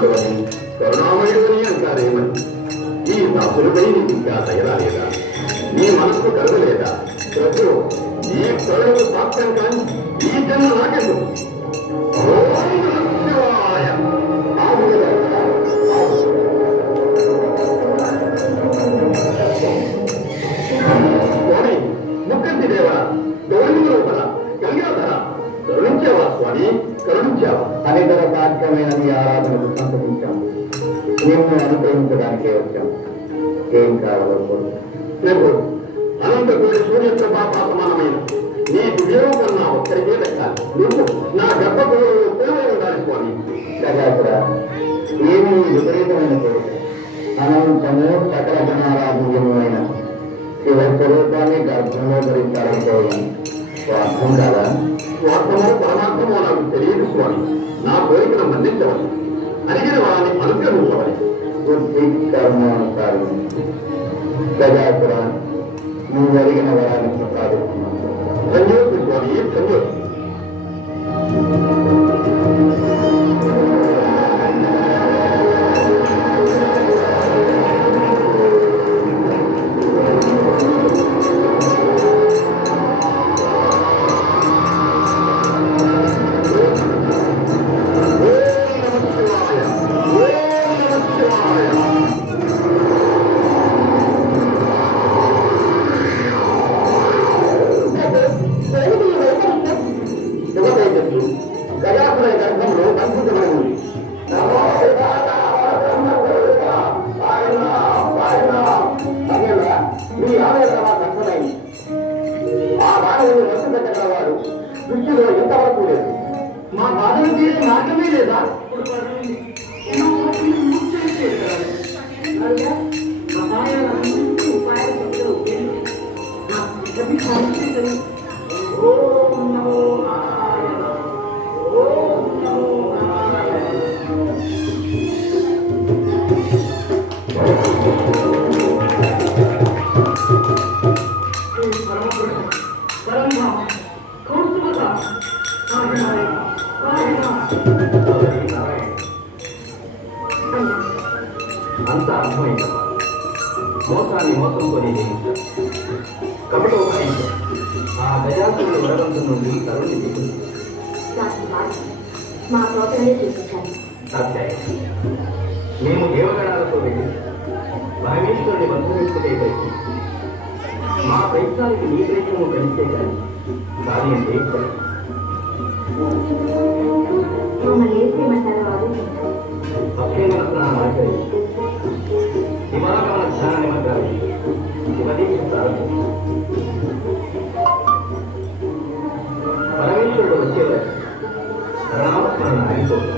కరుణామయుడవని కరుణామయుడవని అంటారేమని ఈ దాసులపై నీకు ఇంకా దయరాలేదా? నీ మనస్సు కరగలేదా? ప్రభు ఈ కరుణకు సాక్ష్యం కానీ ఈ జన్మ నాకెందుకు? స్వామి ముక్కంటి దేవా, గౌరవ కలిగాధరా, కరుణించావా స్వామి, కరుణించావా? అనితర సాధ్యమైన నీ ఆరాధనకు సంతరించాము. నిన్ను అనుగ్రహించడానికే వచ్చాము. ఏం కావాలో ప్రభు, అనంతకోటి సూర్యప్రభా సమానమైన నీ దివ్యం కన్నా ఒక్కరికే దక్కాలి. నువ్వు నా గర్భకు ఉండాలి స్వామి. సగాసురా, ఏమీ విపరీతమైన కోరిక. అనంతము సకల గుణారాధుర్యమైన శివస్వరూపాన్ని గర్భంలో ధరించాలనుకోవాలి. స్వార్థం కాదా? స్వార్థమో పరమాత్మమో నాకు తెలియదు స్వామి. నా కోరికను మన్నించవాలి, అడిగిన వారిని అనుగ్రహించవాలి. బుద్ధి కర్మానుసారం సగాసుర, నువ్వు అడిగిన వరాన్ని ప్రసాదిస్తున్నాను. సంయోగి స్వామి, సంయోగి. గజాసుర గర్భంలో సంస్కృతమై ఉంది. మీ ఆవేదన సంస్థమైంది. ఆ బాధని వస్తు పెట్టగలవాడు దృష్టిలో ఎంతవరకు లేదు. మా బాధను తీరే మార్గమే లేదా? అంతా అర్థమైందా? మోసాన్ని మోసంతోనే జయించారు. కపట ఉపయోగించారు. ఆ గజాసురుడు వరవంతం నుండి తరుణి దిగుతుంది. మా తోటనే చూపించాను. మేము దేవగణాలతో వెళ్ళి పరమేశ్వరుని వంశమిస్తుకే ప్రయత్నం. మా ప్రయత్నానికి నీ ప్రయత్నము కలిస్తే కానీ దాని అంటే మమ్మల్ని ఏం చేయమంటారో ఆలోచించాలి. అభ్యంగన స్నానం ఆచరించి దివాకరణ ధ్యాన నిమగ్నాలు ఉపదేశిస్తారు. పరమేశ్వరుడు వచ్చేవారు ప్రణామస్మరణ ఆగిపోతారు.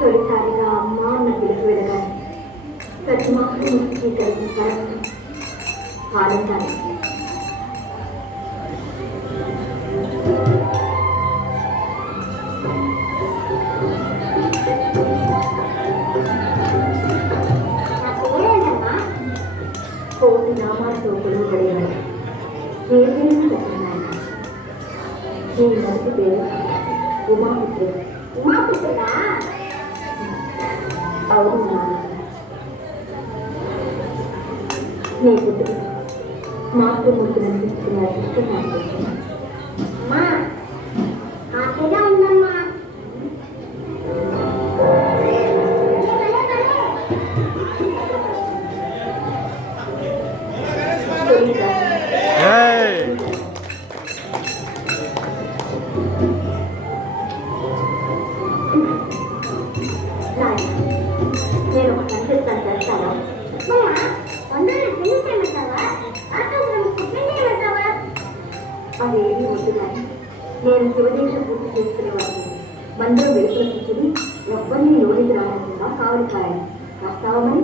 తొలిసారిగా అమ్మ అన్న పిలుపు వినగానే ప్రతి మాసం స్వీకరించారు ఆనందాన్ని. కోటి నామాలతో కొలువబడేవాడు ఏదైనా చెప్పినాయన. ఈ మొదటి పేరు ఉమాపుత్రుడు. ఉమాపుత్రుడా? అవును. నీ పుట్టుక మాతృమూర్తిని అనిపించుకునే అదృష్టం నాకు వచ్చింది. అమ్మా హ్యాపీగా ఉందమ్మా. నేను ఒక సంకేతం చేస్తాను. అదేమి వద్దు కానీ నేను శివదీక్ష పూర్తి చేసుకునే వాడిని మందిరం వెలుపుల కూర్చుని ఎవ్వరిని యోగికి రావాల్సిందా కావాలి కాయాలి వస్తావమని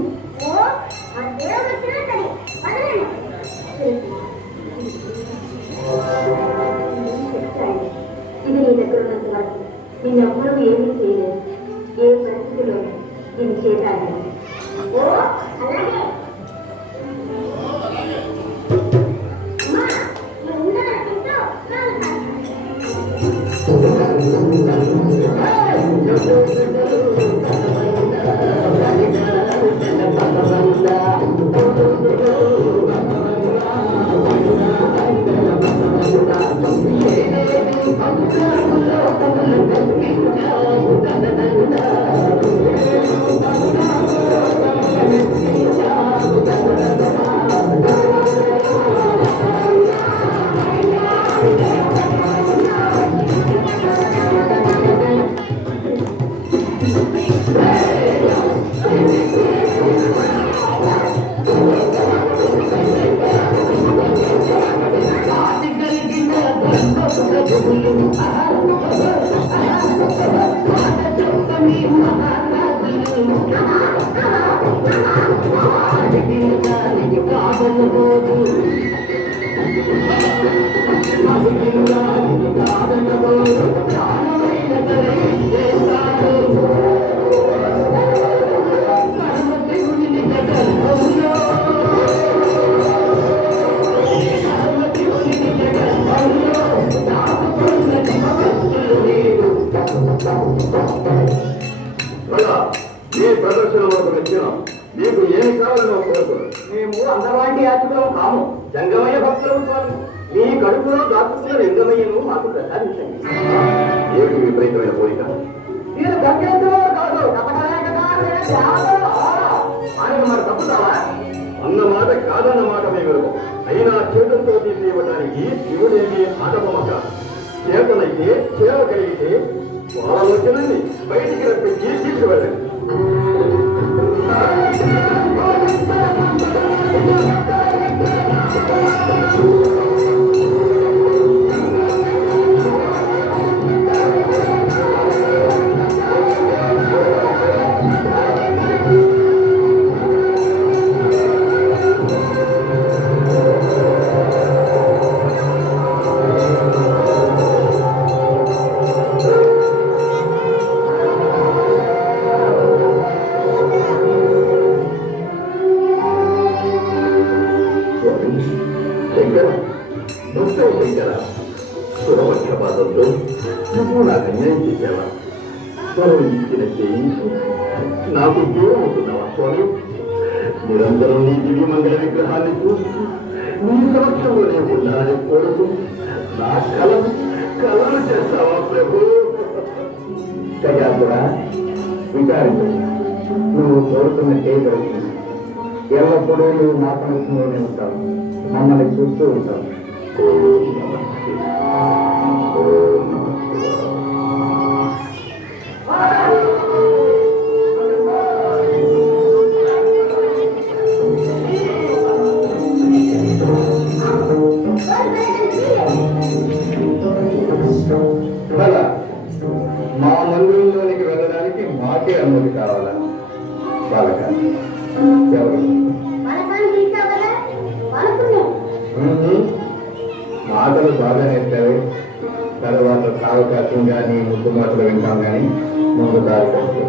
ఇది నీ దగ్గర ఉన్నంత వరకు నిన్నెవ్వరూ ఏమీ చేయలేదు. ఏ పరిస్థితిలో దీన్ని చేయాలి. అలాగే మీ ప్రదర్శన వరకు వచ్చినాం. మీకు ఏమి కావాలో కోరుకోరు. మేము అందవాంటి యాత్రికులం కాము, జంగమయ్య భక్తులం కాదు. మీ కడుపులో దాచుకున్న లింగమయ్యను మాకు ప్రసాదించండి. ఏమిటి విపరీతమైన కోరిక? మీరు గంగేంద్రులో కాదు, ఆయన మరి తప్పుతావా? అన్న మాట కాదన్న మాట మేము అయినా చేతులతో తీసి ఇవ్వడానికి శివుడేమి ఆటబొమ్మ కాదు. చేతనైతే సేవ కలిగితే ఆలోచనని బయటికి రప్పించి తీసుకువెళ్ళండి. శంకర, నొప్పై శంకర, సురవక్షపాతంతో నువ్వు నాకు అన్యాయం చేశావా? స్వరం ఇచ్చిన చేయించు నాకు దూరం అవుతున్నావా స్వామి? నిరంతరం నీ దివ్య మంగళ విగ్రహాన్ని చూస్తూ నీ సమక్షంలోనే ఉండాలని కోరుతూ నా కలలు చేస్తావా ప్రభు? కూడా విచారించు, నువ్వు కోరుతున్న చేయగలుగుతుంది. ఎల్లప్పుడూ నువ్వు నా సమక్షంలోనే ఉంటావు, మమ్మల్ని చూస్తూ ఉంటావు. మా మందిరంలోనికి వెళ్ళడానికి మాకే అనుమతి కావాలా? బాలక ఎవరు? మాటలు బాగా నేర్చావి. తర్వాత సావకాశంగా నీ ముద్దు మాటలు వింటాం కానీ ముందు దారి కట్టు.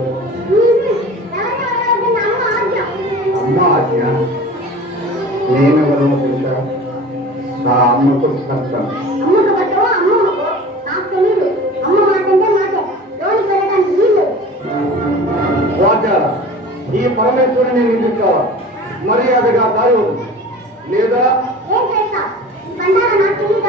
అమ్మ ఆజ్ఞ నేనెవరో తెలుసా? నా అమ్మకు కష్టం. వాచ ఈ పరమేశ్వరుని నిందించావా? మర్యాదగా దారి లేదా ఏం చేస్తావు బండారా నాకు తెలియదు